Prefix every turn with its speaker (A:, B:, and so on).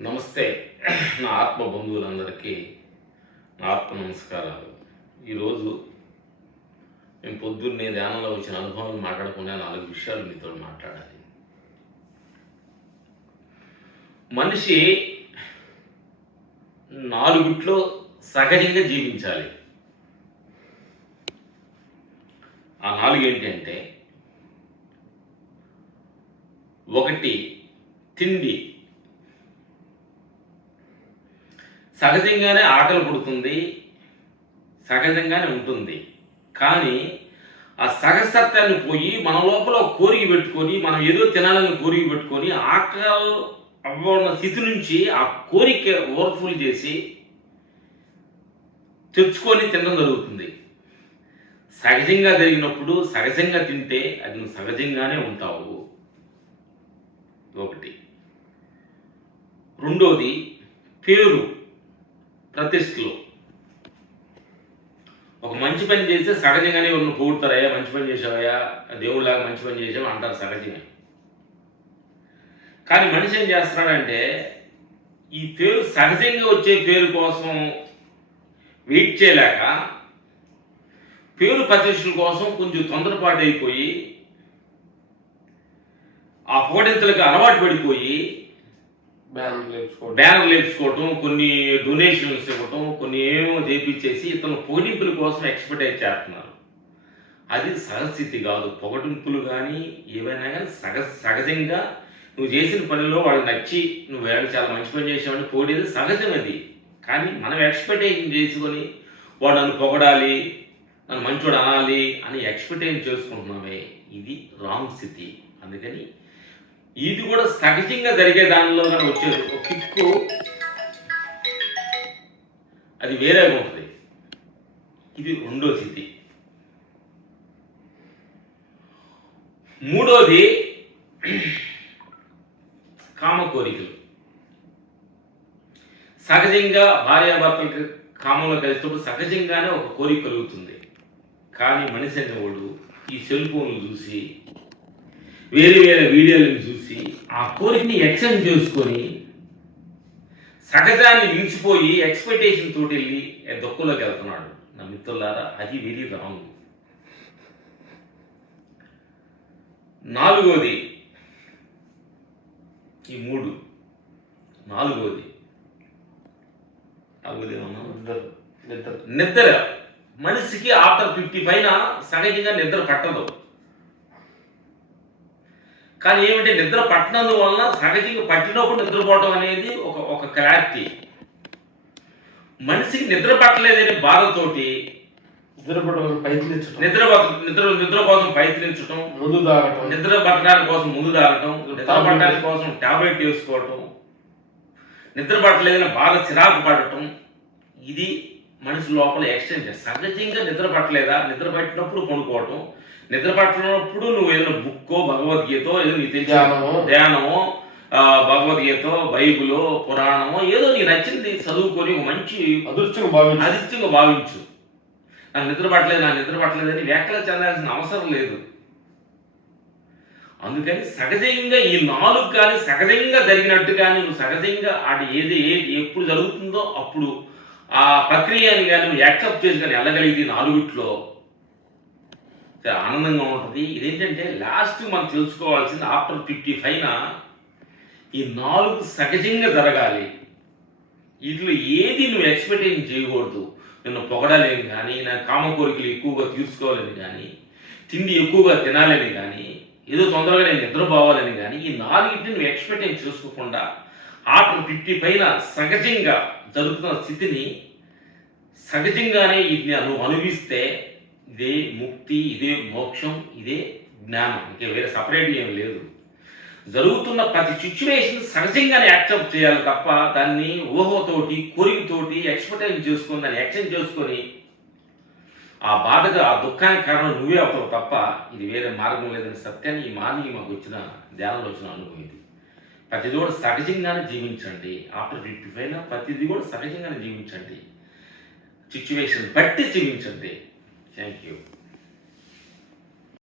A: నమస్తే. నా ఆత్మ బంధువులందరికీ నా ఆత్మ నమస్కారాలు. ఈరోజు మేము పొద్దున్నే ధ్యానంలో వచ్చిన అనుభవం మాట్లాడకుండా నాలుగు విషయాలు మీతో మాట్లాడాలి. మనిషి నాలుగుట్లో సహజంగా జీవించాలి. ఆ నాలుగు ఏంటంటే ఒకటి తిండి. సహజంగానే ఆకలి పుడుతుంది సహజంగానే ఉంటుంది. కానీ ఆ సహజసత్యాన్ని పోయి మన లోపల కోరిక పెట్టుకొని మనం ఏదో తినాలని కోరిక పెట్టుకొని ఆకలి అవ్వన్న స్థితి నుంచి ఆ కోరిక ఓవర్ఫుల్ చేసి తెచ్చుకొని తినడం జరుగుతుంది. సహజంగా జరిగినప్పుడు సహజంగా తింటే అది నువ్వు సహజంగానే ఉంటావు. ఒకటి. రెండోది పేరు. ప్రతిష్టలు ఒక మంచి పని చేస్తే సహజంగానే ఉన్న పొగుడతారయ్యా మంచి పని చేసావయ్యా దేవుడిలాగా మంచి పని చేసావు అంటారు సహజంగా కానీ మనిషి ఏం చేస్తున్నాడంటే ఈ పేరు సహజంగా వచ్చే పేరు కోసం వెయిట్ చేయలేక పేరు ప్రతిష్టల కోసం కొంచెం తొందరపాటు అయిపోయి ఆ పొగడింతలకు అలవాటు పడిపోయి
B: బ్యానర్లు వేసుకోవడం
A: వేసుకోవటం కొన్ని డొనేషన్స్ ఇవ్వటం కొన్ని ఏమో చేపించేసి ఇతను పొగిడింపుల కోసం ఎక్స్పర్టైజ్ చేస్తున్నారు. అది సహస్థితి కాదు పొగటింపులు కానీ ఏవైనా కానీ సహ సహజంగా నువ్వు చేసిన పనిలో వాళ్ళు నచ్చి నువ్వు వేళ చాలా మంచి పని చేసావని పోడేది సహజం అది కానీ మనం ఎక్స్పెక్టేషన్ చేసుకొని వాడు నన్ను పొగడాలి నన్ను మంచోడు అనాలి అని ఎక్స్పెక్టేషన్ చేసుకుంటున్నామే. ఇది రాంగ్ స్థితి. అందుకని ఇది కూడా సహజంగా జరిగే దానిలో కనుక వచ్చేది. ఒక కిక్కు. అది వేరేగా ఉంటుంది. ఇది రెండో స్థితి. మూడోది కామ కోరికలు. సహజంగా భార్యాభర్తలకు కామంలో కలిసినప్పుడు సహజంగానే ఒక కోరిక కలుగుతుంది. కానీ మనిషి అనేవాడు ఈ సెల్ ఫోన్లు చూసి వేరే వేరే వీడియోలను చూసి ఆ కోరికని ఎక్స్టెండ్ చేసుకొని సహజాన్ని మించిపోయి ఎక్స్పెక్టేషన్ తోటి వెళ్ళి దొక్కులోకి వెళ్తున్నాడు. నా మిత్రులారా అది వెరీ రాంగ్ నాలుగోది ఈ మూడు. నాలుగోది
B: నిద్ర నిద్ర.
A: మనిషికి ఆఫ్టర్ ఫిఫ్టీ పైన సహజంగా నిద్ర పట్టదు. కానీ ఏమిటి నిద్ర పట్టనందు వలన సహజంగా పట్టినప్పుడు నిద్రపోవటం అనేది ఒక ఒక క్లారిటీ. మనిషికి నిద్ర పట్టలేదనే బాధతోటి
B: ప్రయత్నించడం
A: నిద్ర నిద్ర నిద్ర కోసం ప్రయత్నించటం
B: ముందు తాగటం
A: నిద్ర పట్టడానికి కోసం ముందు తాగటం నిద్ర పట్టడానికి కోసం టాబ్లెట్ వేసుకోవటం. నిద్ర పట్టలేదని బాగా చిరాకు పడటం. ఇది మనిషి లోపల ఎక్స్టెన్షన్ సహజంగా నిద్ర పట్టలేదా? నిద్ర పట్టినప్పుడు కొనుక్కోవటం నిద్ర పట్టినప్పుడు నువ్వు ఏదైనా బుక్కో భగవద్గీతో ఏదో నీకు తెలిసిన
B: ధ్యానమో.
A: భగవద్గీతో బైబులో పురాణమో ఏదో నీకు నచ్చింది చదువుకొని ఒక మంచి
B: అదృష్టంగా భావించాలి
A: ఆదిత్యంగా భావించు. నాకు నిద్ర పట్టలేదు నాకు నిద్ర పట్టలేదని వ్యాఖ్యలు చెందాల్సిన అవసరం లేదు. అందుకని సహజంగా ఈ నాలుగు కానీ సహజంగా జరిగినట్టు కానీ నువ్వు సహజంగా అది ఏది ఏది ఎప్పుడు జరుగుతుందో అప్పుడు ఆ ప్రక్రియని కానీ నువ్వు యాక్సెప్ట్ చేసి కానీ వెళ్ళగలిగితే నాలుగుట్లో ఆనందంగా ఉంటుంది. ఇదేంటంటే లాస్ట్ మనం తెలుసుకోవాల్సింది ఆఫ్టర్ ఫిఫ్టీ పైన ఈ నాలుగు సహజంగా జరగాలి. వీటిలో ఏది నువ్వు ఎక్స్పెక్టేషన్ చేయకూడదు. నిన్ను పొగడలేని కానీ నా కామ కోరికలు ఎక్కువగా తీర్చుకోవాలని కానీ తిండి ఎక్కువగా తినాలని కానీ ఏదో తొందరగా నేను నిద్రపోవాలని కానీ ఈ నాలుగింటిని నువ్వు ఎక్స్పెక్టేషన్ చేసుకోకుండా ఆఫ్టర్ తిట్టి పైన సహజంగా జరుగుతున్న స్థితిని సహజంగానే ఇది నువ్వు అనుభవిస్తే ఇదే ముక్తి ఇదే మోక్షం ఇదే జ్ఞానం. ఇంకే వేరే సపరేట్ ఏం లేదు. జరుగుతున్న ప్రతి సిచ్యువేషన్ సహజంగానే యాక్సెప్ట్ చేయాలి తప్ప దాన్ని ఊహతోటి కోరికతోటి ఎక్స్పెక్టేషన్ చేసుకొని దాన్ని యాక్షన్ చేసుకొని ఆ బాధగా ఆ దుఃఖానికి కారణం నువ్వే అవుతావు తప్ప ఇది వేరే మార్గం లేదని సత్యాన్ని ఈ మార్నింగ్ మాకు వచ్చిన ధ్యానంలో వచ్చిన అనుభవం ఇది. ప్రతిదీ కూడా సహజంగానే జీవించండి. ఆఫ్టర్ ఫిఫ్టీ ఫైవ్ ప్రతిదీ కూడా సహజంగానే జీవించండి. సిచ్యువేషన్ బట్టి జీవించండి. Thank you